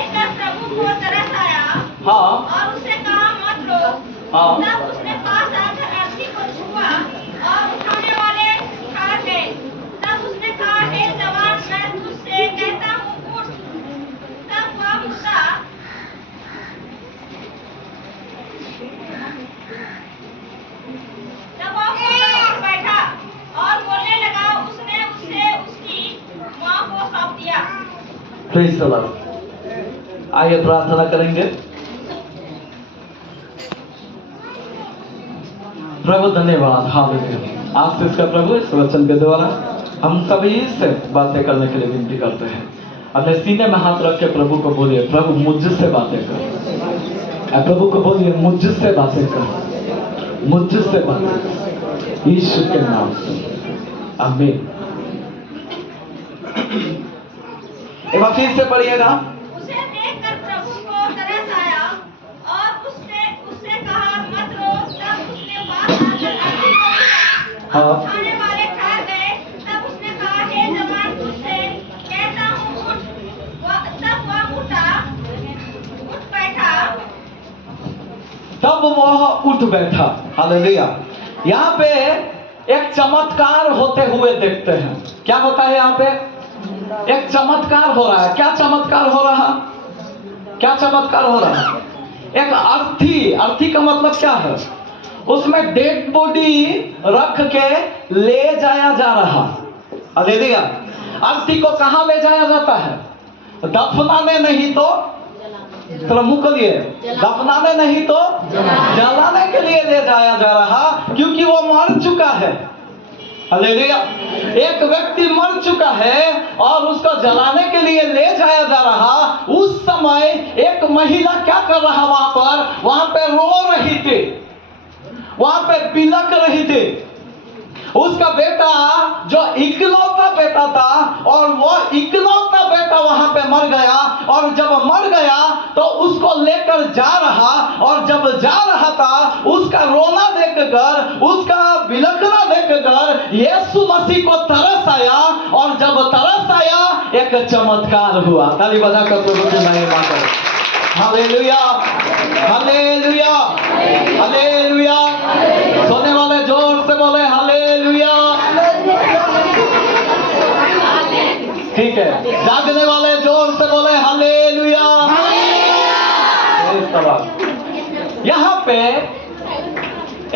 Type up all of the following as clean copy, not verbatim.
देखकर प्रभु को तरस आया हाँ और उसे कहा मत रो। हाँ तब उसने पास आकर अर्थी को छुआ और उठाने वाले खा गए। तब उसने कहा, हे जवान, मैं तुझसे कहता हूँ, उठ। तब वह मुर्दा उठ बैठा और बोलने लगा। उसने उसे उसकी माँ को सौंप दिया। Praise the Lord. आइए प्रार्थना करेंगे। प्रभु धन्यवाद, हालेलुया। आज से इसका प्रभु इस वचन के द्वारा हम सभी से बातें करने के लिए विनती करते हैं। अपने सीने में हाथ रख के प्रभु को बोलिए, प्रभु मुझसे बातें कर। प्रभु को बोलिए, मुझसे बातें कर, मुझसे बातें कर, यीशु के नाम से, आमीन। एक बार फिर से पढ़िएगा। उसे देखकर प्रभु को तरस आया और उससे कहा, मत रो। तब उसने पास आकर अर्थी को छुआ और उठाने वाले खा गए। तब उसने कहा, हे जवान, तुझसे कहता हूँ, उठ। तब वह उठ बैठा। तब वह उठ बैठा। हालेलुया। यहाँ पे एक चमत्कार होते हुए देखते हैं। क्या होता है यहाँ पे? एक चमत्कार हो रहा है। क्या चमत्कार हो रहा? क्या चमत्कार हो रहा है? एक अर्थी का मतलब क्या है? उसमें डेड बॉडी रख के ले जाया जा रहा। हालेलुया। अर्थी को कहाँ ले जाया जाता है? दफनाने नहीं तो प्रमुख के लिए, दफनाने नहीं तो जलाने के लिए ले जाया जा रहा, क्योंकि वो मर चुका है। हालेलुया। एक व्यक्ति मर चुका है और उसको जलाने के लिए ले जाया जा रहा। उस समय एक महिला क्या कर रहा? वहां पे रो रही थी, वहां पे बिलख रही थी। उसका बेटा जो इकलौता बेटा था, और वो इकलौता बेटा वहां पे मर गया। और जब मर गया तो उसको लेकर जा रहा, और जब जा रहा था उसका रोना देखकर, उसका बिलखना देखकर यीशु मसीह को तरस आया। और जब तरस आया, एक चमत्कार हुआ। ताली बजा कर प्रभु की महिमा करो। Hallelujah, hallelujah, hallelujah. सोने वाले जोर से बोले हालेलुया। ठीक है, जागने वाले जोर से बोले हालेलुया। यहाँ पे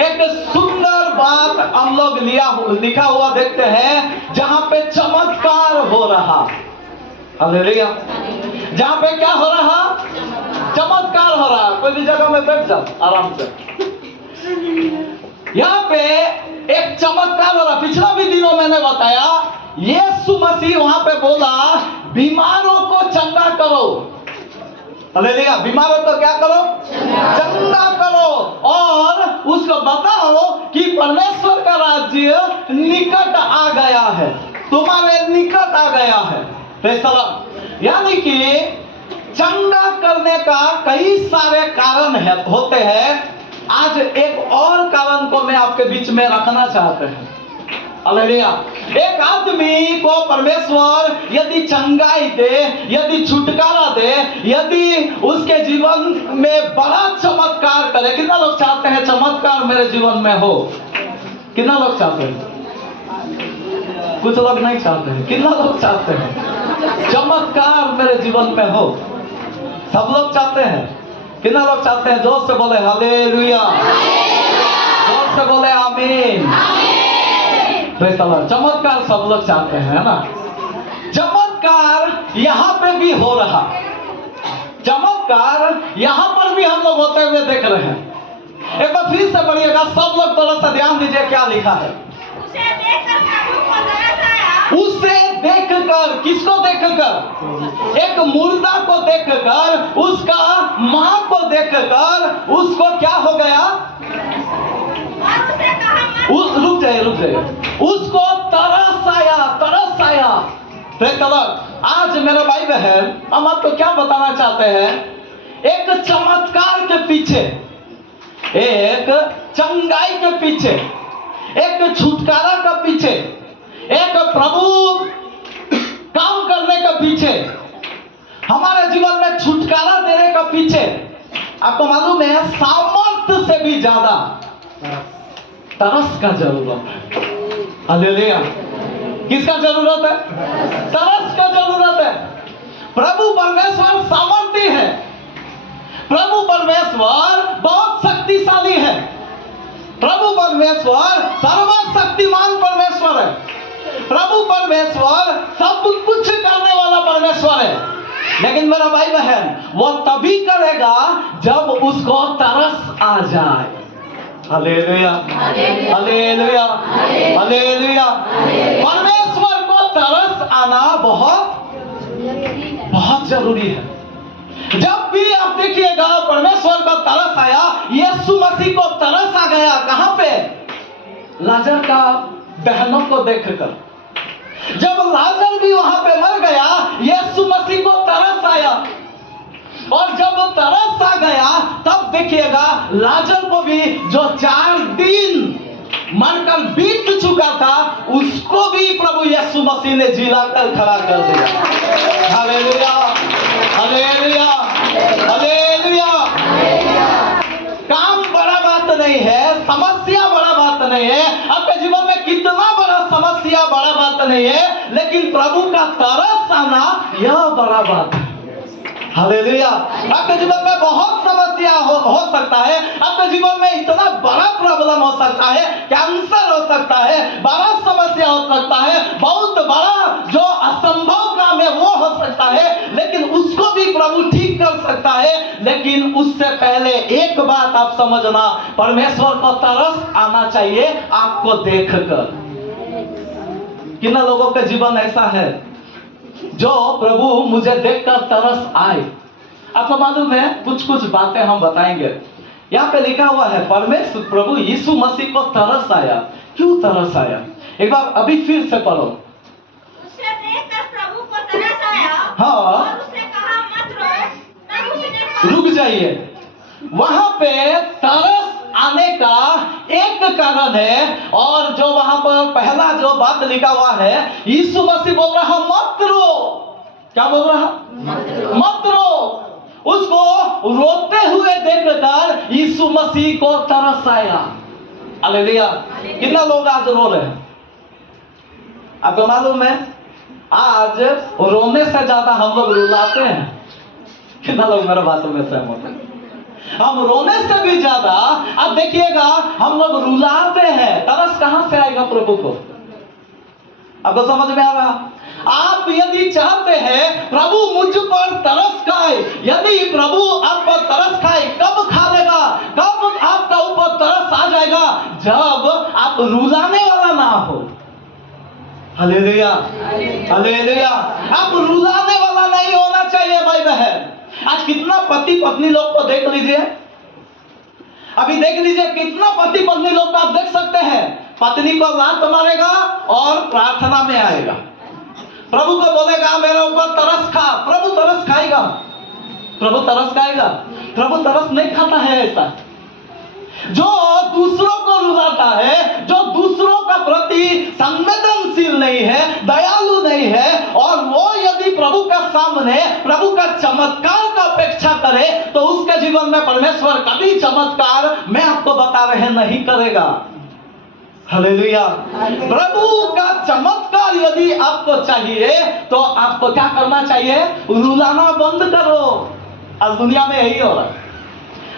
एक सुंदर बात हम लोग लिखा हुआ देखते हैं, जहां पे चमत्कार हो रहा। हालेलुया। जहां पे क्या हो रहा? चमत्कार हो रहा। कोई भी जगह में बैठ जाओ आराम से। यहाँ पे एक चमत्कार हो रहा। पिछला भी दिनों मैंने बताया, यीशु मसीह वहां पे बोला, बीमारों को चंगा करो। हालेलुया। बीमारों को क्या करो? चंगा करो। और उसको बताओ कि परमेश्वर का राज्य निकट आ गया है, तुम्हारे निकट आ गया है। यानी कि चंगा करने का कई सारे कारण होते हैं। आज एक और कारण को मैं आपके बीच में रखना चाहते हैं। हालेलुया। एक आदमी को परमेश्वर यदि चंगाई दे, यदि छुटकारा दे, यदि उसके जीवन में बड़ा चमत्कार करे। कितना लोग चाहते हैं चमत्कार मेरे जीवन में हो? कितना लोग चाहते हैं? कुछ लोग नहीं चाहते हैं। कितना लोग चाहते हैं चमत्कार मेरे जीवन में हो? सब लोग चाहते हैं। कितना लोग चाहते हैं? जोर से बोले हालेलुया, जोर से बोले आमीन। चमत्कार सब लोग चाहते हैं, है ना? चमत्कार यहाँ पे भी हो रहा। चमत्कार यहाँ पर भी हम लोग होते हुए देख रहे हैं। एक बार फिर से पढ़िएगा, सब लोग थोड़ा सा ध्यान दीजिए क्या लिखा है। उसे देखकर प्रभु को तरस आया। उसे देखकर, किसको देखकर? एक मुर्दा को देखकर, उसका मां को देखकर उसको क्या हो गया? रुक जाइए। उसको तरस आया। आज मेरे भाई बहन, हम आपको क्या बताना चाहते हैं? एक चमत्कार के पीछे, एक चंगाई के पीछे, एक छुटकारा के पीछे, एक प्रभु काम करने के पीछे, हमारे जीवन में छुटकारा आपको मालूम है सामर्थ्य से भी ज्यादा तरस का जरूरत है। हालेलुया। किसका जरूरत है? तरस का जरूरत है। प्रभु परमेश्वर सामर्थ्य है, प्रभु परमेश्वर बहुत शक्तिशाली है, प्रभु परमेश्वर सर्वशक्तिमान परमेश्वर है, प्रभु परमेश्वर सब कुछ करने वाला परमेश्वर है। लेकिन मेरा भाई बहन, वो तभी करेगा जब उसको तरस आ जाए। Hallelujah, hallelujah, hallelujah. परमेश्वर को तरस आना बहुत बहुत जरूरी है। जब भी आप देखिएगा परमेश्वर का तरस आया, यीशु मसीह को तरस आ गया। कहां पे? लाजर का बहनों को देखकर। जब लाजर भी वहां पे मर गया, यीशु मसीह को तरस आया, और जब तरस आ गया तब देखिएगा लाजर को भी, जो 4 दिन मरकर बीत चुका था, उसको भी प्रभु यीशु मसीह ने जिलाकर खड़ा कर दिया। Hallelujah, hallelujah, hallelujah. काम बड़ा बात नहीं है, समस्या बड़ा बात नहीं है, आपके जीवन में कितना बड़ा समस्या बड़ा बात नहीं है, लेकिन प्रभु का तरस आना यह बड़ा बात है। हालेलुया। आपके जीवन में बहुत समस्या हो सकता है, आपके जीवन में इतना बड़ा प्रॉब्लम हो सकता है, कैंसर हो सकता है, बड़ा समस्या हो सकता है, बहुत बड़ा जो असंभव काम है वो हो सकता है, लेकिन उसको भी प्रभु ठीक कर सकता है। लेकिन उससे पहले एक बात आप समझना, परमेश्वर को तरस आना चाहिए आपको देखकर। कितना लोगों का जीवन ऐसा है जो प्रभु मुझे देखकर तरस आए? आपको मालूम है, कुछ कुछ बातें हम बताएंगे। यहाँ पे लिखा हुआ है परमेश्वर प्रभु यीशु मसीह को तरस आया। क्यों तरस आया? एक बार अभी फिर से पढ़ो। उसे देखकर प्रभु को तरस आया, हाँ, और उसने कहा मत रो। तब उसने रुक जाइए। वहां पे तरस आने का एक कारण है, और जो वहां पर पहला जो बात लिखा हुआ है, यीशु मसीह बोल रहा मत रो। क्या बोल रहा? मत रो। उसको रोते हुए देखकर यीशु मसीह को तरस आया। हालेलुया। कितना लोग आज रो रहे हैं? आपको मालूम है, आज रोने से ज्यादा हम लोग रुलाते हैं। कितना लोग मेरे बातों में सहमत हैं? हम रोने से भी ज्यादा अब देखिएगा हम लोग रुलाते हैं। तरस कहां से आएगा प्रभु को? आपको समझ में आ रहा? आप यदि चाहते हैं प्रभु मुझ पर तरस खाए, यदि प्रभु आप पर तरस खाए, कब खा लेगा? कब आपका ऊपर तरस आ जाएगा? जब आप रुलाने वाला ना हो। Hallelujah, hallelujah. आप रुलाने वाला नहीं होना चाहिए भाई बहन। आज कितना पति पत्नी लोग को देख लीजिए, अभी देख लीजिए कितना पति पत्नी लोग को आप देख सकते हैं, पत्नी को लात मारेगा और प्रार्थना में आएगा, प्रभु को बोलेगा मेरे ऊपर तरस खा। प्रभु तरस खाएगा? प्रभु तरस खाएगा? प्रभु तरस नहीं खाता है। ऐसा जो दूसरों को रुलाता है, जो दूसरों का प्रति संवेदनशील नहीं है, दयालु नहीं है, और वो यदि प्रभु का सामने प्रभु का चमत्कार का अपेक्षा करे, तो उसके जीवन में परमेश्वर कभी चमत्कार, मैं आपको बता रहे, नहीं करेगा। हालेलुया। प्रभु का चमत्कार यदि आपको चाहिए तो आपको क्या करना चाहिए? रुलाना बंद करो। आज दुनिया में यही हो रहा है।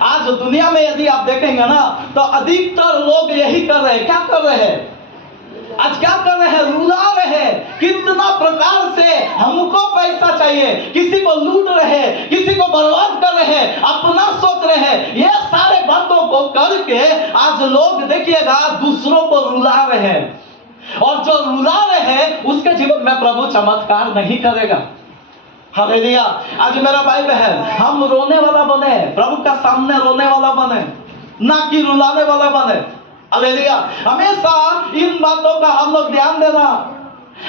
आज दुनिया में यदि आप देखेंगे ना, तो अधिकतर लोग यही कर रहे हैं। क्या कर रहे हैं? आज क्या कर रहे हैं? रुला रहे हैं। कितना प्रकार से हमको पैसा चाहिए, किसी को लूट रहे हैं, किसी को बर्बाद कर रहे हैं, अपना सोच रहे हैं। ये सारे बातों को करके आज लोग देखिएगा दूसरों को रुला रहे हैं, और जो रुला रहे हैं उसके जीवन में प्रभु चमत्कार नहीं करेगा। हालेलुया। आज मेरा भाई बहन, हम रोने वाला बने, प्रभु का सामने रोने वाला बने, ना कि रुलाने वाला बने। हालेलुया। हमेशा इन बातों का हम लोग ध्यान देना।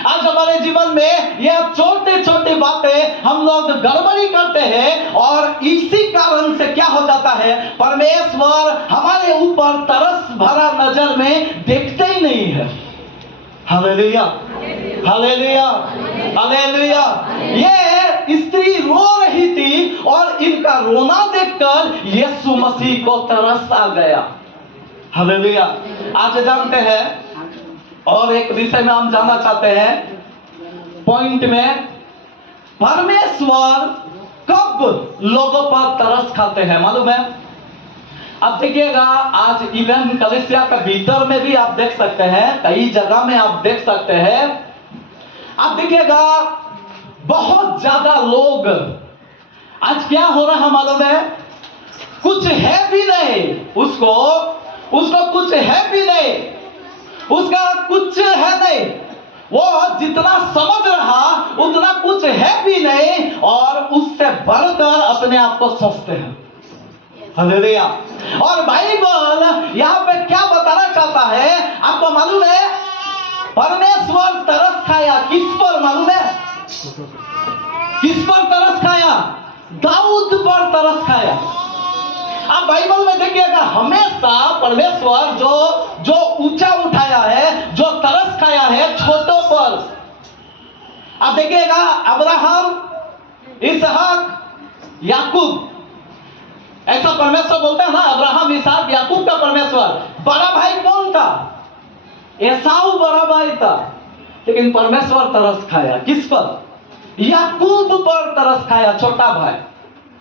आज हमारे जीवन में ये छोटे छोटे बातें हम लोग गड़बड़ी करते हैं, और इसी कारण से क्या हो जाता है, परमेश्वर हमारे ऊपर तरस भरा नजर में देखते ही नहीं है। Hallelujah, hallelujah, hallelujah. ये स्त्री रो रही थी और इनका रोना देखकर यीशु मसीह को तरस आ गया। हालेलुया। आज जानते हैं और एक विषय में हम जानना चाहते हैं पॉइंट में, परमेश्वर कब लोगों पर तरस खाते हैं मालूम है? अब देखिएगा, आज इवन कलीसिया के भीतर में भी आप देख सकते हैं, कई जगह में आप देख सकते हैं। आप देखिएगा बहुत ज्यादा लोग, आज क्या हो रहा है मालूम है? कुछ है भी नहीं, उसको कुछ है भी नहीं, उसका कुछ है नहीं, वो जितना समझ रहा उतना कुछ है भी नहीं, और उससे बढ़कर अपने आप को सोचते हैं। हालेलुया। और बाइबल यहाँ पे क्या बताना चाहता है आपको मालूम है? परमेश्वर तरस खाया किस पर मालूम है? किस पर तरस खाया? दाऊद पर तरस खाया। आप बाइबल में देखिएगा, हमेशा परमेश्वर जो ऊंचा उठाया है, जो तरस खाया है छोटों पर। आप देखिएगा, अब्राहम, इसहाक, याकूब, ऐसा परमेश्वर बोलता है ना, अब्राहम, इसहाक, याकूब का परमेश्वर। बड़ा भाई कौन था? एसाऊ बड़ा भाई था, लेकिन परमेश्वर तरस खाया किस पर? याकूब पर तरस खाया, छोटा भाई।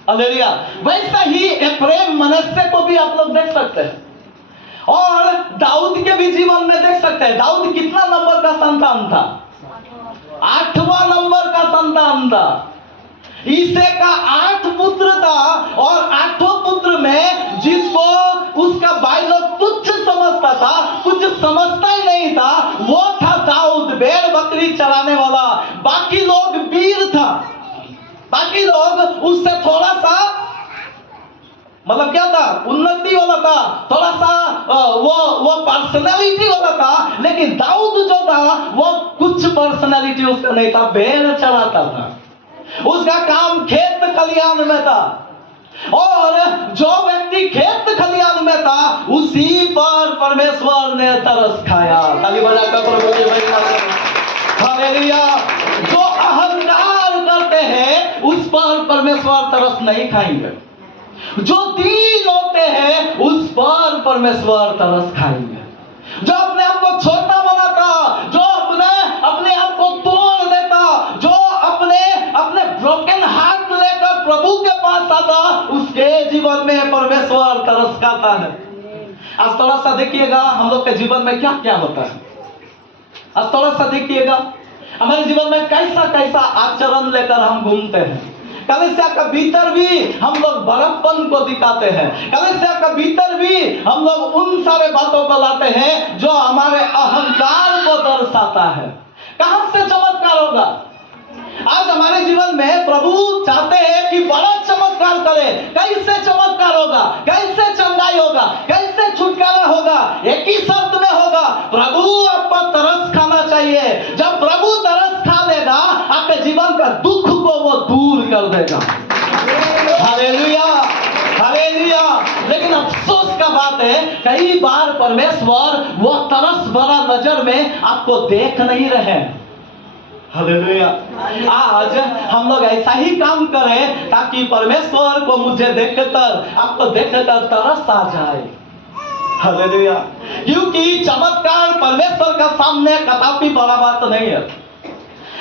हालेलुया। वैसा ही एफ्रेम, मनश्शे को भी आप लोग देख सकते हैं, और दाऊद के भी जीवन में देख सकते हैं। दाऊद कितना नंबर का संतान था? 8वां नंबर का संतान था। ईसे का 8 पुत्र था, और 8 पुत्र में जिसको उसका भाई लोग तुच्छ समझता था, कुछ समझता ही नहीं था, वो था दाऊद, भेड़ बकरी चराने वाला। बाकी लोग वीर था, बाकी लोग उससे थोड़ा सा मतलब क्या था, उन्नति वाला था, थोड़ा सा वो पर्सनालिटी वाला था। लेकिन दाऊद जो था वो कुछ पर्सनालिटी उसका नहीं था, भेड़ चराता था, उसका काम खेत खलियान में था, और जो व्यक्ति खेत खलियान में था उसी पर परमेश्वर ने तरस खाया। ताली बजाकर प्रभु की महिमा। हालेलुया। जो अहंकार करते हैं उस पर परमेश्वर तरस नहीं खाएंगे, जो दीन होते हैं उस पर परमेश्वर तरस खाएंगे। जो अपने आप को छोटा बनाता, जो अपने आप को तोड़ देता, जो अपने ब्रोकन हार्ट लेकर प्रभु के पास आता, उसके जीवन में परमेश्वर तरस खाता है। आज थोड़ा सा देखिएगा हम लोग के जीवन में क्या क्या होता है। आज थोड़ा सा देखिएगा हमारे जीवन में कैसा कैसा आचरण लेकर हम घूमते हैं। कलीसिया के भीतर भी हम लोग बड़प्पन को दिखाते हैं, कलीसिया के भीतर भी हम लोग उन सारे बातों को लाते हैं जो हमारे अहंकार को दर्शाता है। कहां से चमत्कार होगा? आज हमारे जीवन में प्रभु चाहते हैं कि बड़ा चमत्कार करे। कैसे चमत्कार होगा? कैसे चंगाई होगा? कैसे छुटकारा होगा? एक ही शर्त में होगा, प्रभु आप पर तरस खाना चाहिए। जब प्रभु तरस खा लेगा, आपके जीवन का दुख को वो दूर कर देगा। Hallelujah, hallelujah. लेकिन अफसोस का बात है, कई बार परमेश्वर वो तरस भरा नजर में आपको देख नहीं रहे। हालेलुया। आज हम लोग ऐसा ही काम करें ताकि परमेश्वर को मुझे देखकर, आपको देखकर तरस आ जाए। हालेलुया। क्योंकि चमत्कार परमेश्वर का सामने कदापि बड़ा बात नहीं है।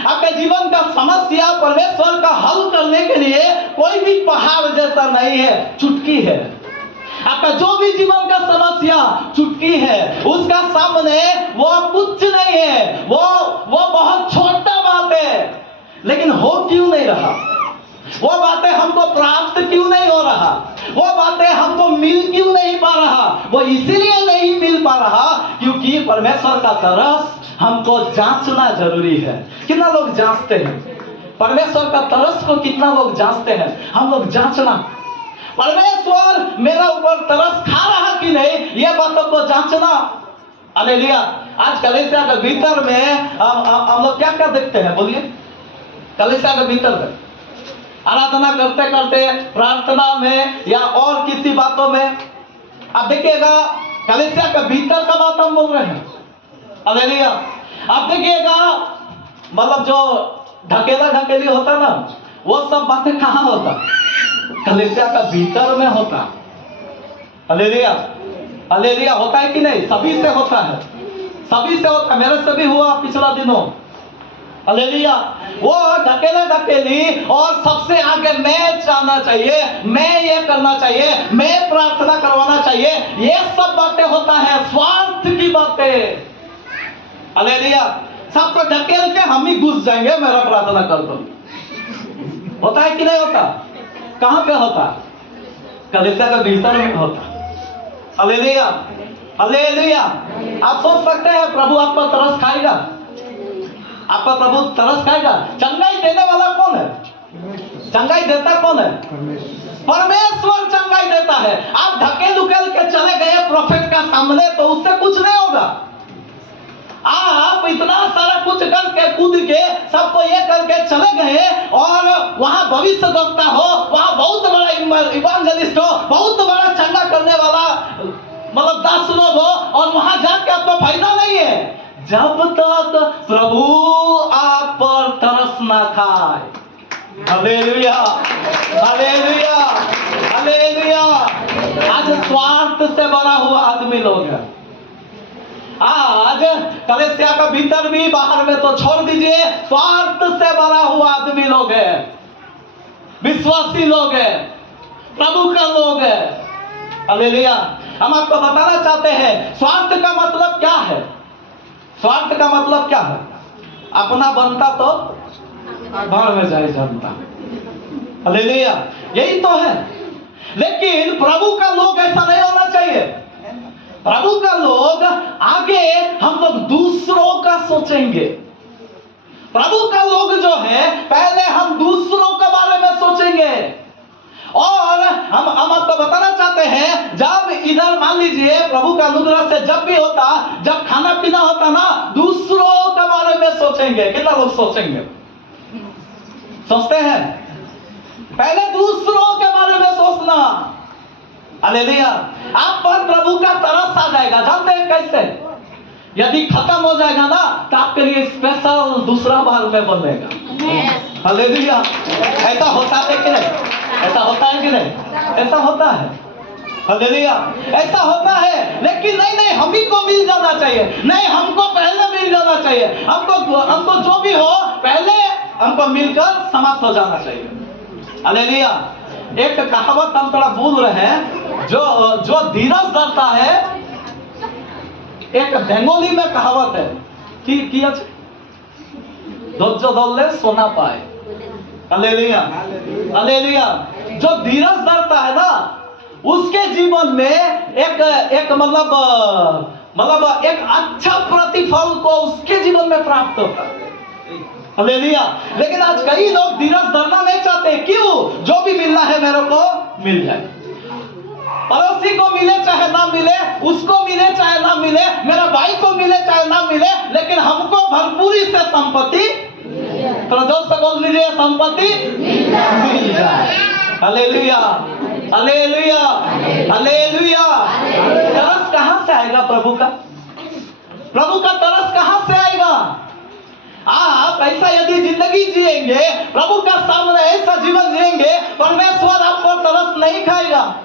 आपके जीवन का समस्या परमेश्वर का हल करने के लिए कोई भी पहाड़ जैसा नहीं है, चुटकी है। आपका जो भी जीवन का समस्या चुटकी है, उसका सामने वो कुछ नहीं है, वो बहुत छोटा बात है। लेकिन हो क्यों नहीं रहा? वो बातें हमको प्राप्त क्यों नहीं हो रहा? वो बातें हमको मिल क्यों नहीं पा रहा? वो इसीलिए नहीं मिल पा रहा क्योंकि परमेश्वर का तरस हमको जांचना जरूरी है। कितना लोग जांचते हैं परमेश्वर का तरस को? कितना लोग जांचते हैं? हम लोग जांचना, परमेश्वर मेरा ऊपर तरस खा रहा कि नहीं, ये बातों को जांचना। हालेलुया। आज कलीसिया के भीतर में हम लोग क्या क्या देखते हैं? बोलिए। कलीसिया के भीतर में आराधना करते करते, प्रार्थना में या और किसी बातों में, आप देखिएगा कलीसिया के भीतर का बात हम बोल रहे हैं। हालेलुया। आप देखिएगा मतलब जो ढकेला ढकेली होता ना, वो सब बातें कहाँ होता? कलीसिया का भीतर में होता। Hallelujah, hallelujah. होता है कि नहीं? सभी से होता है, सभी से होता है। मेरे से भी हुआ पिछला दिनों। हालेलुया। वो ढकेले ढकेली और सबसे आगे मैं जाना चाहिए, मैं ये करना चाहिए, मैं प्रार्थना करवाना चाहिए, ये सब बातें होता है, स्वार्थ की बातें। हालेलुया। सबको ढकेल के हम ही घुस जाएंगे, मेरा प्रार्थना कर दो। होता है कि नहीं होता? कहां पे होता? कलीसिया के भीतर में होता। Hallelujah, hallelujah. आप सोच सकते हैं प्रभु आप पर तरस खाएगा? आपका प्रभु तरस खाएगा? चंगाई देने वाला कौन है? चंगाई देता कौन है? परमेश्वर चंगाई देता है। आप ढकेल उकेल के चले गए प्रोफेट का सामने तो उससे कुछ नहीं होगा। आप इतना सारा कुछ करके कूद के सबको ये करके चले गए और वहां भविष्य वक्ता हो, वहां बहुत बड़ा इवांजेलिस्ट हो, बहुत बड़ा चंगा करने वाला मतलब 10 लोग हो और वहां जाके आपको फायदा नहीं है जब तक प्रभु आप पर तरस ना खाए। Hallelujah, hallelujah, hallelujah. आज स्वार्थ से भरा हुआ आदमी लोग हैं। आज कलीसिया का भीतर भी बाहर में तो छोड़ दीजिए, स्वार्थ से भरा हुआ आदमी लोग है, विश्वासी लोग है, प्रभु का लोग है। हालेलुया। हम आपको बताना चाहते हैं स्वार्थ का मतलब क्या है। स्वार्थ का मतलब क्या है? अपना बनता तो भाड़ में जाए जनता। हालेलुया, यही तो है। लेकिन प्रभु का लोग ऐसा नहीं होना चाहिए। प्रभु का लोग आगे हम लोग दूसरों का सोचेंगे। प्रभु का लोग जो है पहले हम दूसरों के बारे में सोचेंगे। और हम आपको बताना चाहते हैं जब इधर मान लीजिए प्रभु का अनुग्रह से जब भी होता, जब खाना पीना होता ना, दूसरों के बारे में सोचेंगे। कितना लोग सोचेंगे? सोचते हैं? पहले दूसरों के बारे में सोचना। हालेलुया। आप पर प्रभु का तरस आ जाएगा। जानते हैं कैसे? यदि खत्म हो जाएगा ना तो आपके लिए स्पेशल दूसरा बार में बनेगा। हालेलुया। ऐसा होता है कि नहीं? ऐसा होता है कि नहीं? ऐसा होता है। हालेलुया। ऐसा होता है। लेकिन नहीं नहीं, हम ही को मिल जाना चाहिए। नहीं, हमको पहले मिल जाना चाहिए। हमको जो भी हो पहले हमको मिलकर समाप्त हो जाना चाहिए। हालेलुया। एक कहावत हम थोड़ा भूल रहे हैं, जो धीरज धरता है, एक बंगाली में कहावत है कि धैर्य धरले सोना पाए। Hallelujah, hallelujah. जो धीरज धरता है ना उसके जीवन में एक मतलब एक अच्छा प्रतिफल को उसके जीवन में प्राप्त होता है। हालेलुया। लेकिन आज कई लोग धीरज धरना नहीं चाहते। क्यों? जो भी मिलना है मेरे को मिल जाए। पड़ोसी को मिले चाहे ना मिले, उसको मिले चाहे ना मिले, मेरा भाई को मिले चाहे ना मिले, लेकिन हमको भरपूरी से संपत्ति, तो जोर से बोल लीजिए, संपत्ति मिल जाए। Hallelujah, hallelujah, hallelujah. तरस कहां से आएगा प्रभु का? प्रभु का तरस कहां से आएगा? आप ऐसा यदि जिंदगी जिएंगे, प्रभु का सामने ऐसा जीवन जिएंगे, परमेश्वर आप पर तरस नहीं खाएगा।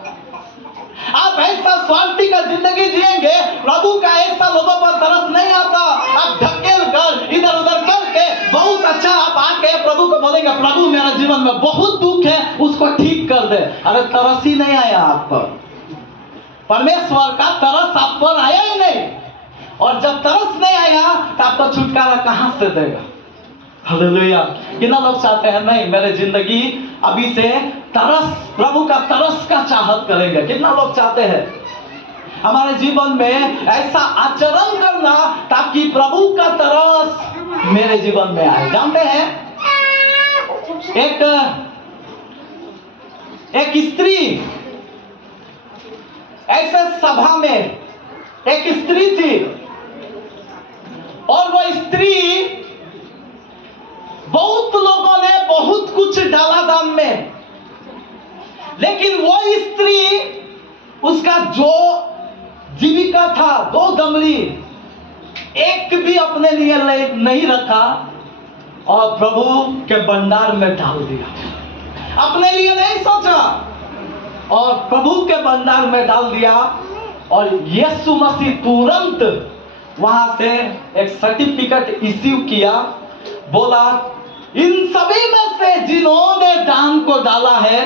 आप ऐसा स्वार्थी का जिंदगी जिएंगे, प्रभु का ऐसा लोगों पर तरस नहीं आता। आप ढकेल कर इधर उधर करके बहुत अच्छा आप आके प्रभु को बोलेंगे, प्रभु मेरा जीवन में बहुत दुख है, उसको ठीक कर दे। अरे तरस ही नहीं आया आप पर। परमेश्वर का तरस आप पर आया ही नहीं। और जब तरस नहीं आएगा तो आपको छुटकारा कहां से देगा? हालेलुया। कितना लोग चाहते हैं नहीं मेरे जिंदगी अभी से तरस, प्रभु का तरस का चाहत करेंगे? कितना लोग चाहते हैं हमारे जीवन में ऐसा आचरण करना ताकि प्रभु का तरस मेरे जीवन में आए? जानते हैं एक स्त्री, ऐसे सभा में एक स्त्री थी और वो स्त्री बहुत लोगों ने बहुत कुछ डाला दान में, लेकिन वो स्त्री उसका जो जीविका था 2 गमली एक भी अपने लिए नहीं रखा और प्रभु के भंडार में डाल दिया। अपने लिए नहीं सोचा और प्रभु के भंडार में डाल दिया। और यीशु मसीह तुरंत वहां से एक सर्टिफिकेट इश्यू किया, बोला इन सभी में से जिन्होंने दान को डाला है,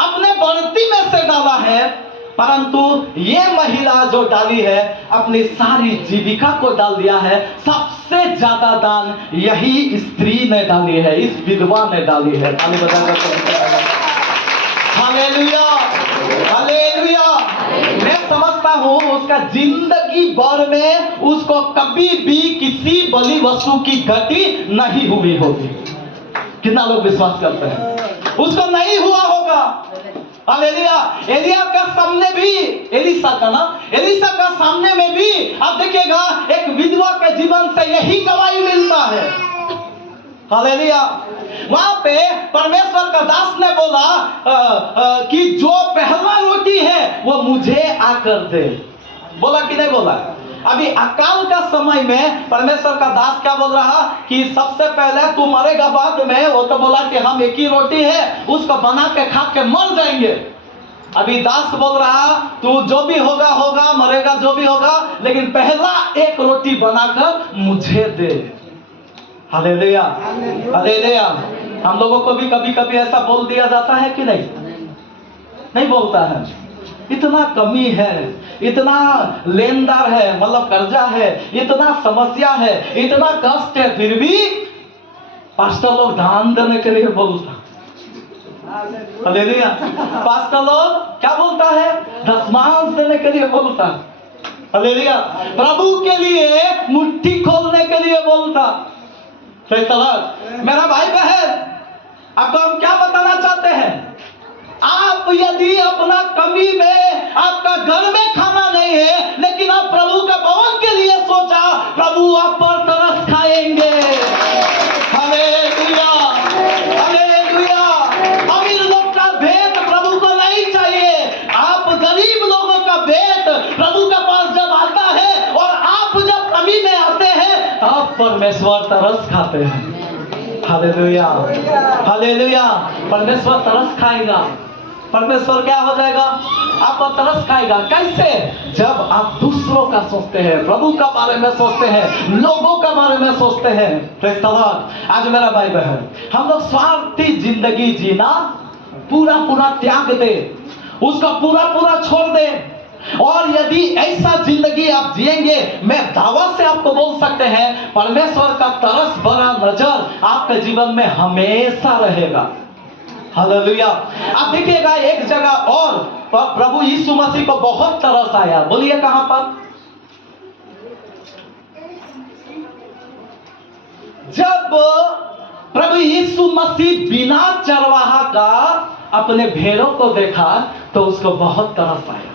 अपने बढ़ती में से डाला है, परंतु ये महिला जो डाली है अपनी सारी जीविका को डाल दिया है। सबसे ज्यादा दान यही स्त्री ने डाली है, इस विधवा ने डाली है। ताली बजाकर हालेलुया, हालेलुया। मैं समझता हूँ उसका जिंदगी भर में उसको कभी भी किसी बलि वस्तु की गति नहीं हुई होगी। कितना लोग विश्वास करते हैं? उसको नहीं हुआ होगा। हालेलुया। एलिया का सामने भी, एलिसा का सामने में भी आप देखिएगा एक विधवा के जीवन से यही गवाही मिलता है। हालेलुया। वहां पे परमेश्वर का दास ने बोला कि जो पहला रोटी है वो मुझे आकर दे। बोला कि नहीं बोला? अभी अकाल का समय में परमेश्वर का दास क्या बोल रहा कि सबसे पहले तू मरेगा बाद में। वो तो बोला कि हम एक ही रोटी है उसको बना के खा के मर जाएंगे। अभी दास बोल रहा तू जो भी होगा होगा, मरेगा जो भी होगा, लेकिन पहला एक रोटी बनाकर मुझे दे। Hallelujah, hallelujah. हम लोगों को भी कभी कभी ऐसा बोल दिया जाता है कि नहीं? नहीं बोलता है। इतना कमी है, इतना लेनदार है, मतलब कर्जा है, इतना समस्या है, इतना कष्ट है, फिर भी पास्टर लोग दान देने के लिए बोलता। हालेलुया। पास्टर लोग क्या बोलता है? दशमांश देने के लिए बोलता। हालेलुया। प्रभु के लिए मुट्ठी खोलने के लिए बोलता। मेरा भाई बहन, आपको हम क्या बताना चाहते हैं? आप यदि अपना कमी में, आपका घर में खाना नहीं है, लेकिन आप प्रभु का भवन के लिए सोचा, प्रभु आप पर तरस खाएंगे। Hallelujah, hallelujah. अमीर लोग का भेंट प्रभु को नहीं चाहिए। आप गरीब लोगों का भेंट प्रभु के पास जब आता है और आप जब कमी में आते हैं, आप परमेश्वर तरस खाते हैं। Hallelujah, hallelujah. परमेश्वर तरस खाएगा। परमेश्वर क्या हो जाएगा? आपको तरस खाएगा। कैसे? जब आप दूसरों का सोचते हैं, प्रभु का बारे में सोचते हैं, लोगों का बारे में सोचते हैं। Praise the Lord. आज मेरा भाई बहन, हम लोग स्वार्थी जिंदगी जीना पूरा त्याग दे, उसका पूरा छोड़ दे। और यदि ऐसा जिंदगी आप जिएंगे, मैं दावा से आपको बोल सकते हैं, परमेश्वर का तरस भरा नजर आपके जीवन में हमेशा रहेगा। हालेलुया। आप देखिएगा एक जगह और प्रभु यीशु मसीह को बहुत तरस आया। बोलिए कहां पर? जब प्रभु यीशु मसीह बिना चरवाहा का अपने भेड़ों को देखा तो उसको बहुत तरस आया।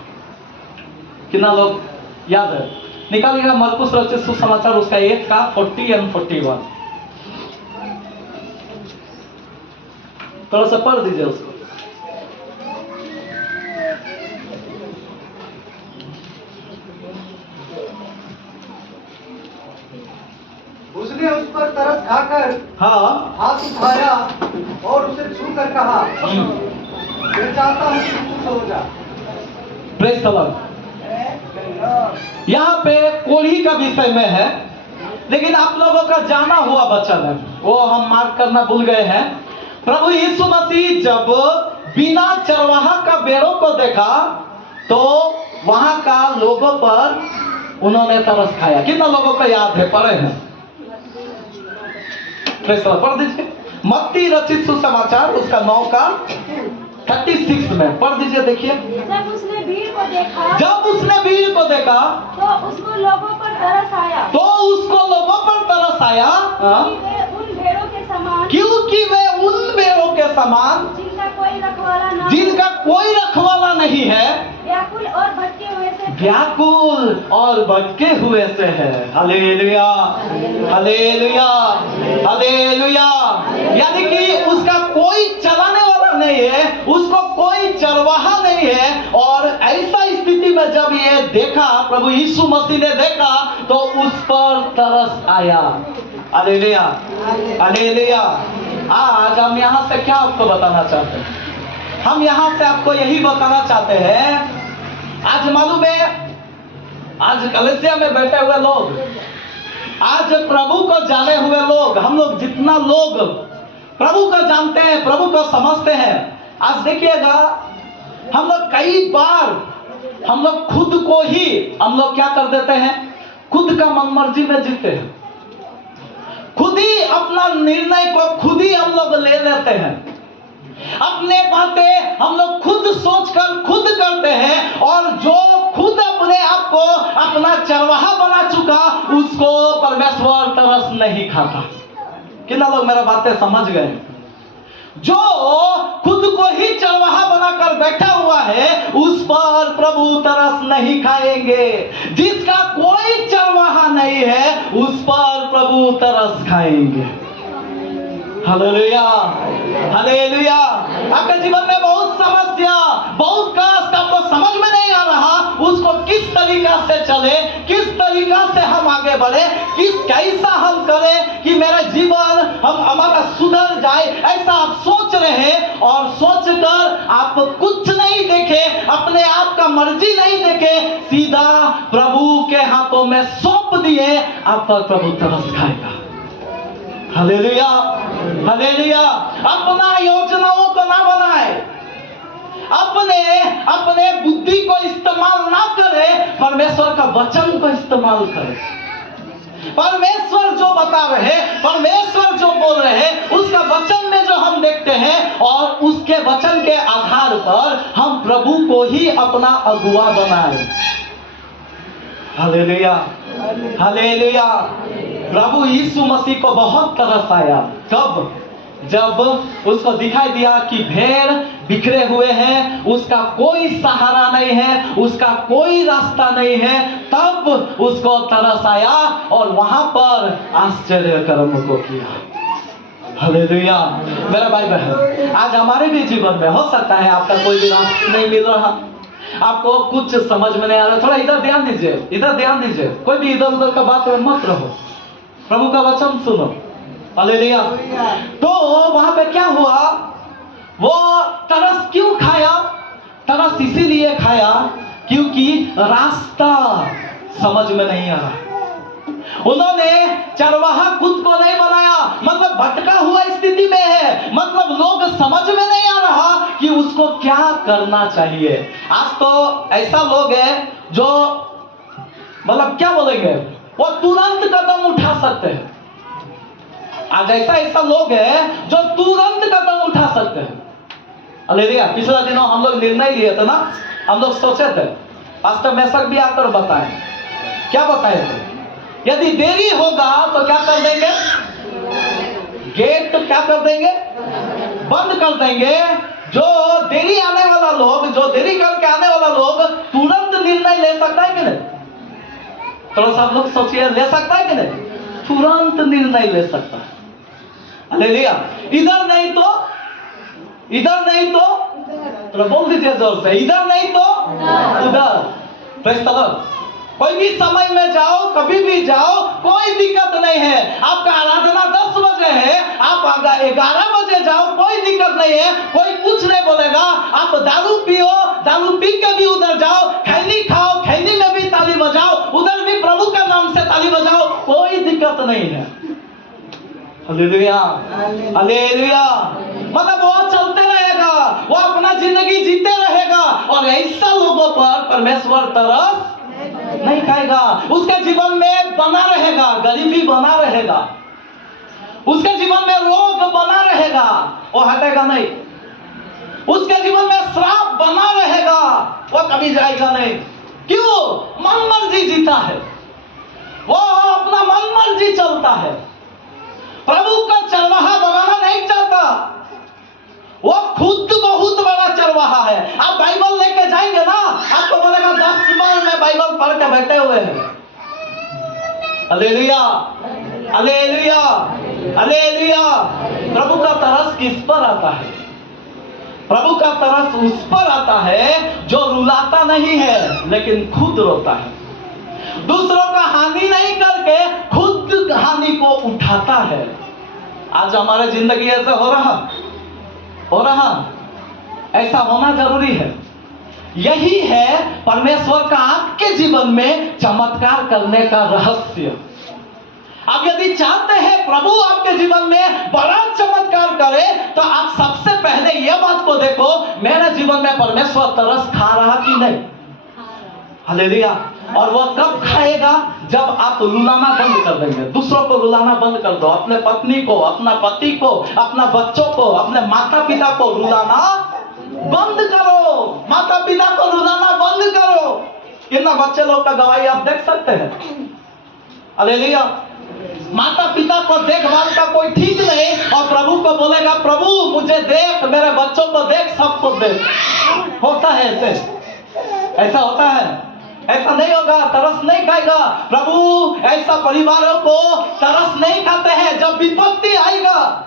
कितना लोग याद है? निकालिएगा मरकुस रचित सुसमाचार उसका 1 का 40 और 41। थोड़ा सा पढ़ दीजिए उसको। उसने उस पर तरस खाकर हाथ उठाया और उसे छूकर कहा, मैं चाहता हूं कि तू सो जा। Praise the Lord. यहाँ पे कोढ़ी का विषय में है, लेकिन आप लोगों का जाना हुआ वचन है, वो हम मार्क करना भूल गए हैं। प्रभु यीशु मसीह जब बिना चरवाहा का भेड़ों को देखा तो वहां का लोगों पर उन्होंने तरस खाया। कितना लोगों को याद है? पढ़े हैं? पढ़ दीजिए मत्ती रचित सुसमाचार उसका 9 का 36 में पढ़ दीजिए। देखिए, जब उसने भीड़ को देखा तो उसको लोगों पर तरस आया, क्योंकि वे उन भेड़ों के समान जिनका कोई रखवाला नहीं है, व्याकुल और भटके हुए से है। Hallelujah, hallelujah, hallelujah. यानी कि उसका कोई चलाने वाला नहीं है, उसको कोई चरवाहा नहीं है। और ऐसा स्थिति में जब ये देखा, प्रभु यीशु मसीह ने देखा, तो उस पर तरस आया। Hallelujah, hallelujah. आज हम यहाँ से क्या आपको बताना चाहते हैं? हम यहाँ से आपको यही बताना चाहते हैं, आज मालूम है, आज कलीसिया में बैठे हुए लोग, आज प्रभु को जाने हुए लोग, हम लोग जितना लोग प्रभु को जानते हैं, प्रभु को समझते हैं, आज देखिएगा हम लोग कई बार हम लोग खुद को ही हम लोग क्या कर देते हैं, खुद का मनमर्जी में जीते हैं, खुद ही अपना निर्णय को खुद ही हम लोग ले लेते हैं, अपने बातें हम लोग खुद सोचकर खुद करते हैं, और जो खुद अपने आप को अपना चरवाहा बना चुका उसको परमेश्वर तरस नहीं खाता। कितना लोग मेरा बातें समझ गए? जो खुद को ही चरवाहा बनाकर बैठा हुआ है उस पर प्रभु तरस नहीं खाएंगे। जिसका कोई चरवाहा नहीं है उस पर प्रभु तरस खाएंगे। Hallelujah, hallelujah. आपके जीवन में बहुत समस्या, बहुत कष्ट आपको समझ में नहीं आ रहा, उसको किस तरीका से चले, किस तरीका से हम आगे बढ़े, कैसा हम करें कि मेरा जीवन हमारा सुधर जाए, ऐसा आप सोच रहे हैं, और सोचकर आप कुछ नहीं देखे, अपने आप का मर्जी नहीं देखे, सीधा प्रभु के हाथों में सौंप दिए, आप पर प्रभु तरस खाएगा। Hallelujah, hallelujah. अपना योजनाओं को ना बनाए, अपने बुद्धि को इस्तेमाल ना करे, परमेश्वर का वचन को इस्तेमाल करे। परमेश्वर जो बता रहे, परमेश्वर जो बोल रहे, उसका वचन में जो हम देखते हैं, और उसके वचन के आधार पर हम प्रभु को ही अपना अगुआ बनाए। Hallelujah, hallelujah. प्रभु यीशु मसीह को बहुत तरस आया। कब? जब उसको दिखाई दिया कि भेड़ बिखरे हुए हैं, उसका कोई सहारा नहीं है, उसका कोई रास्ता नहीं है, तब उसको तरस आया और वहां पर आश्चर्य कर्म को किया। हालेलुया। मेरा भाई बहन, आज हमारे भी जीवन में हो सकता है आपका कोई भी रास्ता नहीं मिल रहा, आपको कुछ समझ में नहीं आ रहा, थोड़ा इधर ध्यान दीजिए, इधर ध्यान दीजिए, कोई भी इधर उधर का बात में मत रहो, प्रभु का वचन सुनो। हालेलुया। तो वहां पे क्या हुआ, वो तरस क्यों खाया? तरस इसीलिए खाया क्योंकि रास्ता समझ में नहीं आ रहा। उन्होंने चरवाहा खुद को नहीं बनाया, मतलब भटका हुआ स्थिति में है, मतलब लोग समझ में नहीं आ रहा कि उसको क्या करना चाहिए। आज तो ऐसा लोग है जो मतलब क्या बोलेंगे, वो तुरंत कदम उठा सकते हैं। आज ऐसा लोग हैं जो तुरंत कदम उठा सकते हैं। हालेलुया। पिछले दिनों हम लोग निर्णय लिए थे ना, हम लोग सोचे थे, पास्टर मैसक भी आकर बताएं, क्या बताए थे, यदि देरी होगा तो क्या कर देंगे, गेट क्या कर देंगे, बंद कर देंगे। जो देरी आने वाला लोग, जो देरी करके आने वाला लोग तुरंत निर्णय ले सकता है कि नहीं? थोड़ा सा आप लोग सोचिए, ले सकता है कि नहीं? तुरंत निर्णय ले सकता है। हालेलुया। इधर नहीं तो तो बोल दीजिए जोर से, इधर नहीं तो उधर। Praise the Lord. कोई भी समय में जाओ, कभी भी जाओ, कोई दिक्कत नहीं है। आपका आराधना 10 बजे है, आप 11 बजे जाओ, कोई दिक्कत नहीं है, कोई कुछ नहीं बोलेगा। आप दारू पियो, दारू पी के भी उधर जाओ, खैनी खाओ, खैनी में भी ताली बजाओ, उधर भी प्रभु के नाम से ताली बजाओ, कोई दिक्कत नहीं है। Hallelujah, hallelujah. मतलब वो चलते रहेगा, वो अपना जिंदगी जीते रहेगा, और ऐसा लोगों पर परमेश्वर तरस नहीं खाएगा। उसके जीवन में बना रहेगा, गरीबी बना रहेगा, उसके जीवन में रोग बना रहेगा, वो हटेगा नहीं। उसके जीवन में श्राप बना रहेगा, वो कभी जाएगा नहीं। क्यों? मन मर्जी जीता है, वो अपना मन मर्जी चलता है, प्रभु का चरवाहा बनाना नहीं चाहता। वो खुद बहुत बड़ा चरवाहा है। आप बाइबल लेके जाएंगे ना, आपको बोलेगा 10 बार मैं बाइबल पढ़ के बैठे हुए हैं। Hallelujah, hallelujah, hallelujah. प्रभु का तरस किस पर आता है? प्रभु का तरस उस पर आता है जो रुलाता नहीं है लेकिन खुद रोता है, दूसरों का हानि नहीं करके खुद हानि को उठाता है। आज हमारे जिंदगी ऐसे हो रहा ऐसा होना जरूरी है। यही है परमेश्वर का आपके जीवन में चमत्कार करने का रहस्य। आप यदि चाहते हैं प्रभु आपके जीवन में बड़ा चमत्कार करे, तो आप सबसे पहले यह बात को देखो, मेरे जीवन में परमेश्वर तरस खा रहा कि नहीं। हालेलुया। और वह कब खाएगा? जब आप रुलाना बंद कर देंगे, दूसरों को रुलाना बंद कर दो, अपने पत्नी को, अपना पति को, अपना बच्चों को, अपने माता पिता को रुलाना बंद करो। माता पिता को रुलाना बंद करो। कितना बच्चे लोग का गवाही आप देख सकते हैं। हालेलुया। माता पिता को देखभाल का कोई ठीक नहीं, और प्रभु को बोलेगा प्रभु मुझे देख, मेरे बच्चों को देख, सबको देख। होता है ऐसा होता है? ऐसा नहीं होगा। तरस नहीं खाएगा प्रभु। ऐसा परिवारों को तरस नहीं खाते हैं। जब विपत्ति आएगा,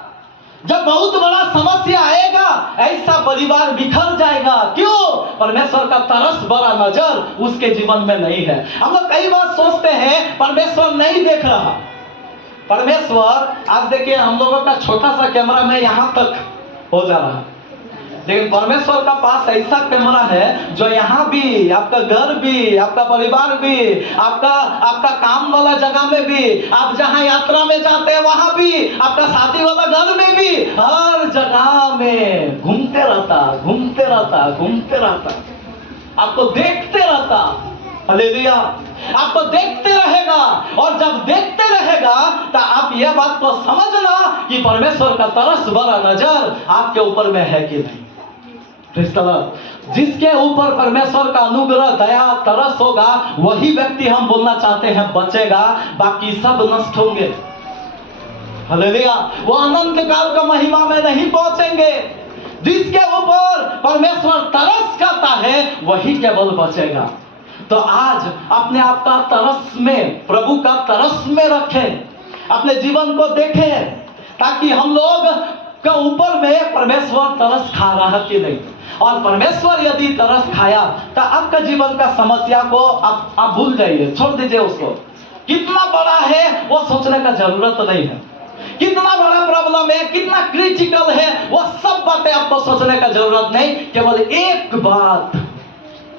जब बहुत बड़ा समस्या आएगा, ऐसा परिवार बिखर जाएगा। क्यों? परमेश्वर का तरस बड़ा नजर उसके जीवन में नहीं है। हम लोग कई बार सोचते हैं परमेश्वर नहीं देख रहा। परमेश्वर, आज देखिए हम लोगों का छोटा सा कैमरा में यहाँ तक हो जा रहा है, लेकिन परमेश्वर का पास ऐसा कैमरा है जो यहाँ भी, आपका घर भी, आपका परिवार भी, आपका काम वाला जगह में भी, आप जहाँ यात्रा में जाते हैं वहां भी, आपका शादी वाला घर में भी, हर जगह में घूमते रहता, आपको देखते रहता। हालेलुया। आपको देखते रहेगा, और जब देखते रहेगा तो आप यह बात को समझना कि परमेश्वर का तरस भरा नजर आपके ऊपर में है कि नहीं। जिसके ऊपर परमेश्वर का अनुग्रह, दया, तरस होगा, वही व्यक्ति हम बोलना चाहते हैं बचेगा, बाकी सब नष्ट होंगे। हालेलुया। वो अनंत काल का महिमा में नहीं पहुंचेंगे। जिसके ऊपर परमेश्वर तरस करता है वही केवल बचेगा। तो आज अपने आप का तरस में, प्रभु का तरस में रखें, अपने जीवन को देखें, ताकि हम लोग का ऊपर में परमेश्वर तरस खा रहा कि नहीं। और परमेश्वर यदि तरस खाया तो आपका जीवन का समस्या को आप भूल जाइए, छोड़ दीजिए उसको। कितना बड़ा है वो सोचने का जरूरत नहीं है। कितना बड़ा प्रॉब्लम है, कितना क्रिटिकल है, वो सब बातें आपको सोचने का जरूरत नहीं। केवल एक बात,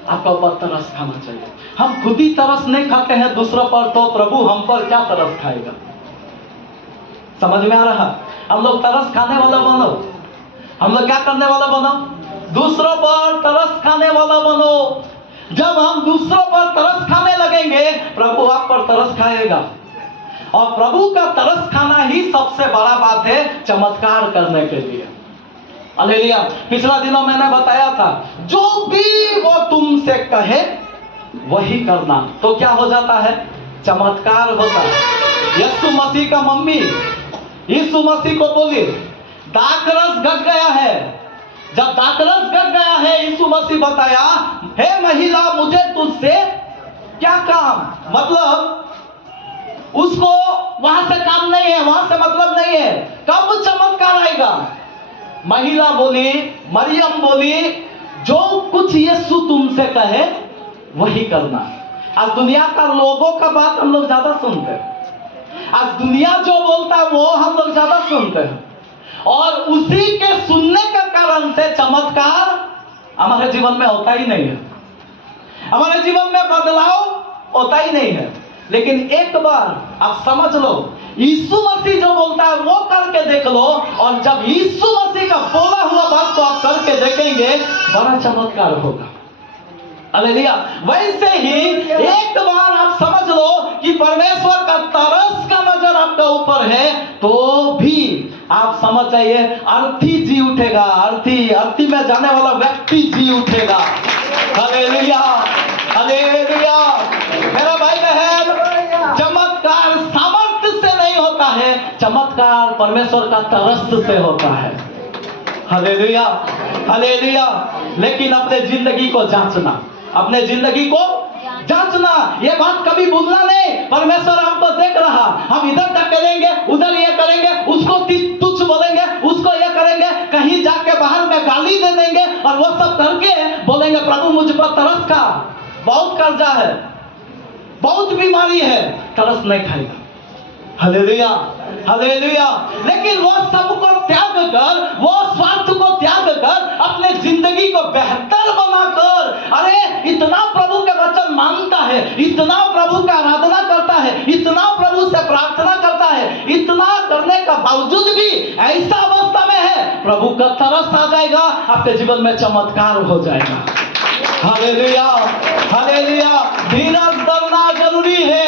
आपका ऊपर तरस खाना चाहिए। हम खुद ही तरस नहीं खाते हैं दूसरों पर, तो प्रभु हम पर क्या तरस खाएगा? समझ में आ रहा? हम लोग तरस खाने वाला बनो। हम लोग क्या करने वाला बनो? दूसरों पर तरस खाने वाला बनो। जब हम दूसरों पर तरस खाने लगेंगे, प्रभु आप पर तरस खाएगा। और प्रभु का तरस खाना ही सबसे बड़ा बात है चमत्कार करने के लिए। हालेलुया। पिछला दिनों मैंने बताया था, जो भी वो तुमसे कहे वही करना, तो क्या हो जाता है? चमत्कार होता है। यीशु मसीह का मम्मी यीशु मसीह को बोली दाखरस घट गया है। जब दाखरस घट गया है, यीशु मसीह बताया, हे महिला मुझे तुझसे क्या काम? मतलब उसको वहां से काम नहीं है, वहां से मतलब नहीं है। कब चमत्कार आएगा? महिला बोली, मरियम बोली, जो कुछ यीशु तुमसे कहे वही करना। आज दुनिया का लोगों का बात हम लोग ज्यादा सुनते हैं। आज दुनिया जो बोलता है वो हम लोग ज्यादा सुनते हैं, और उसी के सुनने का कारण से चमत्कार हमारे जीवन में होता ही नहीं है। हमारे जीवन में बदलाव होता ही नहीं है। लेकिन एक बार आप समझ लो, यीशु मसीह जो बोलता है वो करके देख लो, और जब यीशु मसीह का बोला हुआ बात को आप करके देखेंगे, बड़ा चमत्कार होगा। हालेलुया। वैसे ही एक बार आप समझ लो कि परमेश्वर का तरस का नजर आपका ऊपर है, तो भी आप समझ जाइए अर्थी जी उठेगा। अर्थी में जाने वाला व्यक्ति जी उठेगा। Hallelujah, hallelujah. मेरा भाई बहन, चमत्कार सामर्थ्य से नहीं होता है, चमत्कार परमेश्वर का तरस से होता है। Hallelujah, hallelujah. लेकिन अपने जिंदगी को जांचना, अपने जिंदगी को जांचना, ये बात कभी भूलना नहीं। परमेश्वर हमको देख रहा, हम इधर धकेलेंगे, उधर ये करेंगे, उसको तुच्छ बोलेंगे, उसको ये करेंगे, कहीं जाके बाहर में गाली दे देंगे, और वो सब करके बोलेंगे प्रभु मुझ पर तरस खा। बहुत कर्जा है, बहुत बीमारी है, तरस नहीं खाएगा। Hallelujah, hallelujah. लेकिन वो सबको त्याग कर, वो स्वार्थ को त्याग कर, अपने जिंदगी को बेहतर बनाकर, अरे इतना प्रभु के वचन मानता है, इतना प्रभु का आराधना करता है, इतना प्रभु से प्रार्थना करता है, इतना करने का बावजूद भी ऐसा अवस्था में है, प्रभु का तरस आ जाएगा, आपके जीवन में चमत्कार हो जाएगा। Hallelujah, hallelujah. धीरज धरना जरूरी है,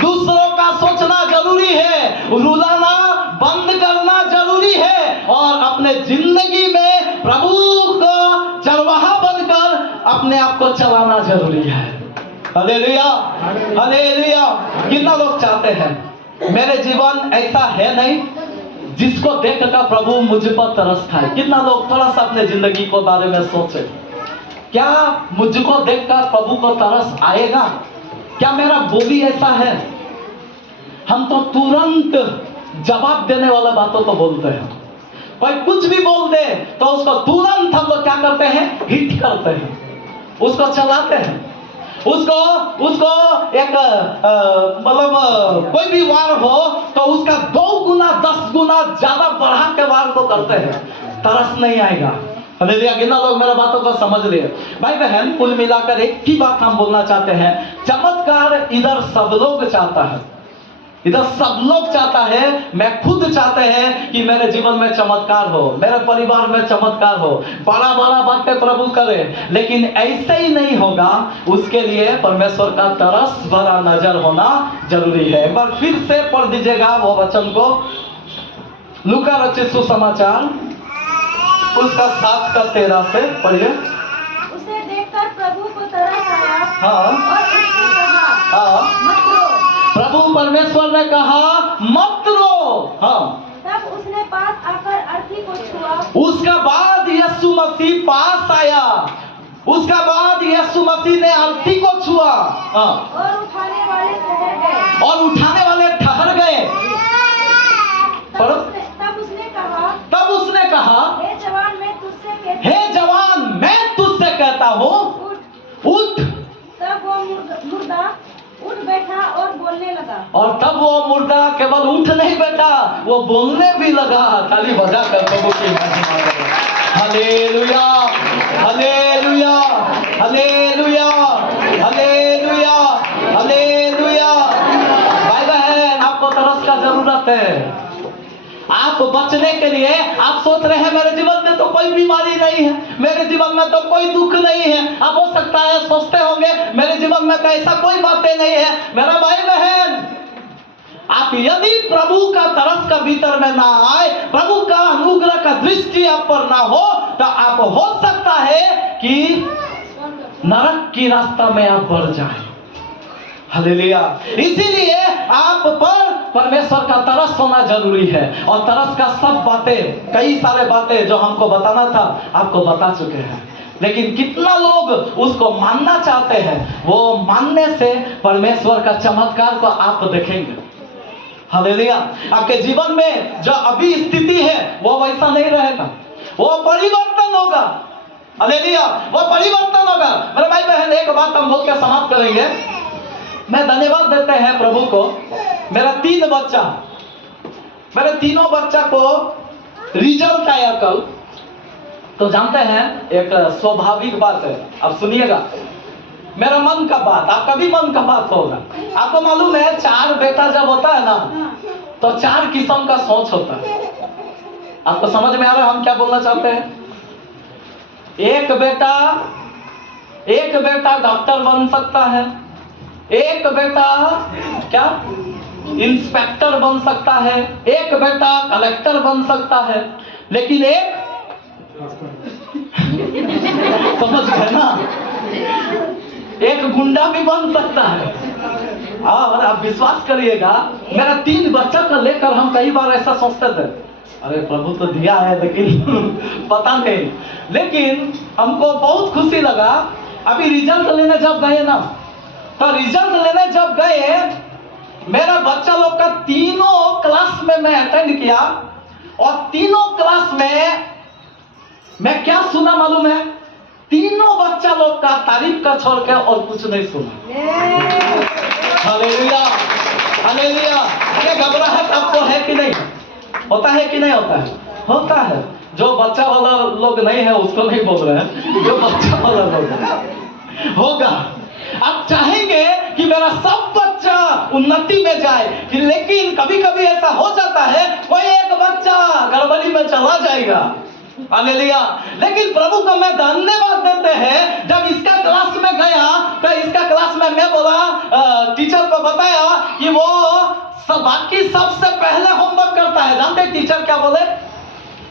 दूसरों का सोचना जरूरी है, रुलाना बंद करना जरूरी है, और अपने जिंदगी में प्रभु का चरवाहा बनकर अपने आप को चलाना जरूरी है। Hallelujah, hallelujah. कितना लोग चाहते हैं मेरे जीवन ऐसा है नहीं जिसको देखकर प्रभु मुझ पर तरस खाए? कितना लोग थोड़ा सा अपने जिंदगी को बारे में सोचे, क्या मुझको देखकर प्रभु को तरस आएगा? क्या मेरा बोली ऐसा है? हम तो तुरंत जवाब देने वाला बातों को बोलते हैं। कोई कुछ भी बोल दे तो उसको तुरंत हम लोग क्या करते हैं? हिट करते हैं, उसको चलाते हैं, उसको एक मतलब कोई भी वार हो तो उसका 2 गुना 10 गुना ज्यादा बढ़ा के वार को करते हैं, तरस नहीं आएगा। हालेलुया। कितना लोग मेरा बातों को समझ लिए? भाई बहन, कुल मिलाकर एक ही बात हम बोलना चाहते हैं, चमत्कार इधर सब लोग चाहता है, इधर सब लोग चाहता है, मैं खुद चाहते हैं कि मेरे जीवन में चमत्कार हो, मेरे परिवार में चमत्कार हो, बड़ा बड़ा बातें प्रभु करे, लेकिन ऐसे ही नहीं होगा। उसके लिए परमेश्वर का तरस भरा नजर होना जरूरी है। एक बार फिर से पढ़ दीजिएगा वो वचन को, लूका रचित सुसमाचार उसका 7 का 13 से पढ़िए। उसे देखकर प्रभु को तरस आया, हाँ। और उसने कहा, हाँ। मत रो। प्रभु परमेश्वर ने कहा मत रो। हाँ। तब उसने पास आकर अर्थी को छुआ। उसका बाद यीशु मसीह पास आया, उसका बाद यीशु मसीह ने अर्थी को छुआ। हाँ। और उठाने वाले ठहर गए। और उठाने वाले ठहर गए। तब उसने कहा, हे जवान, मैं तुझसे कहता हे जवान, मैं तुझसे कहता हूँ, उठ। तब वो मुर्दा उठ बैठा और बोलने लगा। और तब वो मुर्दा केवल उठ नहीं बैठा, वो बोलने भी लगा। ताली बजा कर प्रभु की महिमा करो। Hallelujah, hallelujah, hallelujah, hallelujah, hallelujah. भाई बहन, आपको तरस का जरूरत है। आप बचने के लिए आप सोच रहे हैं मेरे जीवन में तो कोई बीमारी नहीं है, मेरे जीवन में तो कोई दुख नहीं है। आप हो सकता है सोचते होंगे मेरे जीवन में तो ऐसा कोई बातें नहीं है। मेरा भाई बहन, आप यदि प्रभु का तरस का भीतर में ना आए, प्रभु का अनुग्रह का दृष्टि आप पर ना हो, तो आप हो सकता है कि नरक की रास्ता में आप बढ़ जाए। हालेलुया। इसीलिए आप पर परमेश्वर का तरस होना जरूरी है। और तरस का सब बातें, कई सारे बातें जो हमको बताना था आपको बता चुके हैं, लेकिन कितना लोग उसको मानना चाहते हैं, वो मानने से परमेश्वर का चमत्कार को आप देखेंगे। हालेलुया। आपके जीवन में जो अभी स्थिति है वो वैसा नहीं रहेगा, वो परिवर्तन होगा। हालेलुया, वो परिवर्तन होगा। मेरे भाई बहन, एक बात हम बोल के समाप्त करेंगे। मैं धन्यवाद देते हैं प्रभु को, मेरा 3 बच्चा, मेरे तीनों बच्चा को रिजल्ट आया कल। तो जानते हैं एक स्वाभाविक बात है, अब सुनिएगा, मेरा मन का बात, आपका भी मन का बात होगा। आपको मालूम है 4 बेटा जब होता है ना तो 4 किस्म का सोच होता है। आपको समझ में आ रहा है हम क्या बोलना चाहते हैं? एक बेटा डॉक्टर बन सकता है, एक बेटा क्या इंस्पेक्टर बन सकता है, एक बेटा कलेक्टर बन सकता है, लेकिन एक समझ गए ना, एक गुंडा भी बन सकता है। और आप विश्वास करिएगा, मेरा 3 बच्चा को लेकर हम कई बार ऐसा सोचते थे, अरे प्रभु तो दिया है लेकिन पता नहीं। लेकिन हमको बहुत खुशी लगा, अभी रिजल्ट लेने जब गए ना, तो रिजल्ट लेने जब गए, मेरा बच्चा लोग का तीनों क्लास में मैं अटेंड किया, और तीनों क्लास में मैं क्या सुना मालूम है? तीनों बच्चा लोग का तारीफ का छोड़ के और कुछ नहीं सुना। हालेलुया। हालेलुया। ये घबराहट आपको है कि नहीं? होता है कि नहीं होता है? होता है। जो बच्चा वाला लोग नहीं है उसको नहीं बोल रहे हैं, जो बच्चा वाला लोग है होगा। आप चाहेंगे कि मेरा सब बच्चा उन्नति में जाए, लेकिन कभी कभी ऐसा हो जाता है कोई एक बच्चा गड़बड़ी में चला जाएगा। हालेलुया। लेकिन प्रभु को मैं धन्यवाद देते हैं, जब इसका क्लास में गया तो इसका क्लास में मैं बोला, टीचर को बताया कि वो बाकी सबसे पहले होमवर्क करता है। जानते हैं टीचर क्या बोले?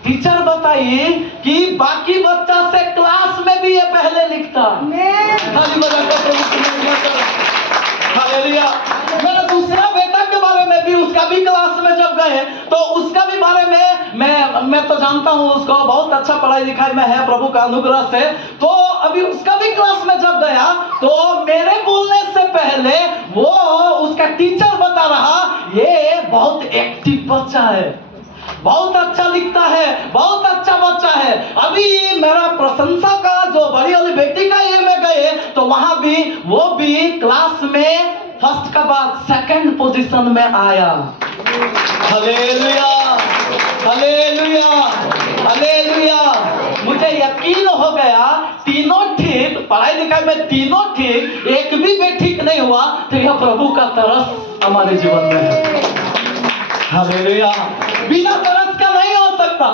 टीचर बताइए कि बाकी बच्चा से क्लास में भी ये पहले लिखता। हालेलुया। मेरा दूसरा बेटा के बारे में भी, उसका भी क्लास में जब गए तो उसका भी बारे में मैं तो जानता हूँ उसको बहुत अच्छा पढ़ाई लिखाई में है प्रभु का अनुग्रह से। तो अभी उसका भी क्लास में जब गया तो मेरे बोलने से पहले वो उसका टीचर बता रहा, ये बहुत एक्टिव बच्चा है, बहुत अच्छा लिखता है, बहुत अच्छा बच्चा है। अभी मेरा प्रशंसा का जो बड़ी वाली बेटी का ये में गए तो वहां भी वो भी क्लास में फर्स्ट का बाद सेकंड पोजीशन में आया। Hallelujah, hallelujah, hallelujah. मुझे यकीन हो गया तीनों ठीक, पढ़ाई लिखाई में तीनों ठीक, एक भी ठीक नहीं हुआ तो यह प्रभु का तरस हमारे जीवन में है। हालेलुया। बिना तरस का नहीं हो सकता,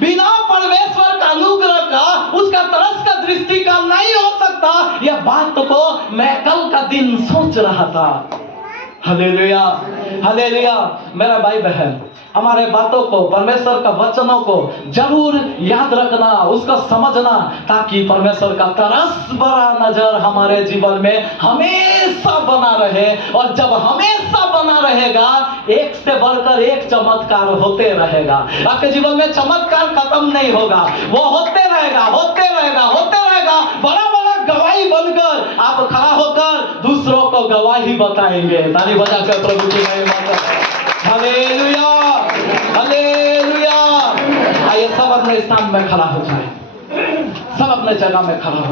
बिना परमेश्वर का अनुग्रह का, उसका तरस का दृष्टि का नहीं हो सकता। यह बात को मैं कल का दिन सोच रहा था। Hallelujah, hallelujah. मेरा भाई बहन, हमारे बातों को, परमेश्वर का वचनों को जरूर याद रखना, उसको समझना, ताकि परमेश्वर का तरस भरा नजर हमारे जीवन में हमेशा बना रहे। और जब हमेशा बना रहेगा, एक से बढ़कर एक चमत्कार होते रहेगा। आपके जीवन में चमत्कार खत्म नहीं होगा, वो होते रहेगा, होते रहेगा, होते रहेगा। बड़ा बड़ा गवाही बनकर आप खड़ा होकर दूसरों को गवाही बताएंगे। ताली बजाकर प्रभु की महिमा करें। Hallelujah, hallelujah. आइए सब अपने स्थान में खड़ा हो जाए, सब अपने जगह में खड़ा हो जाए।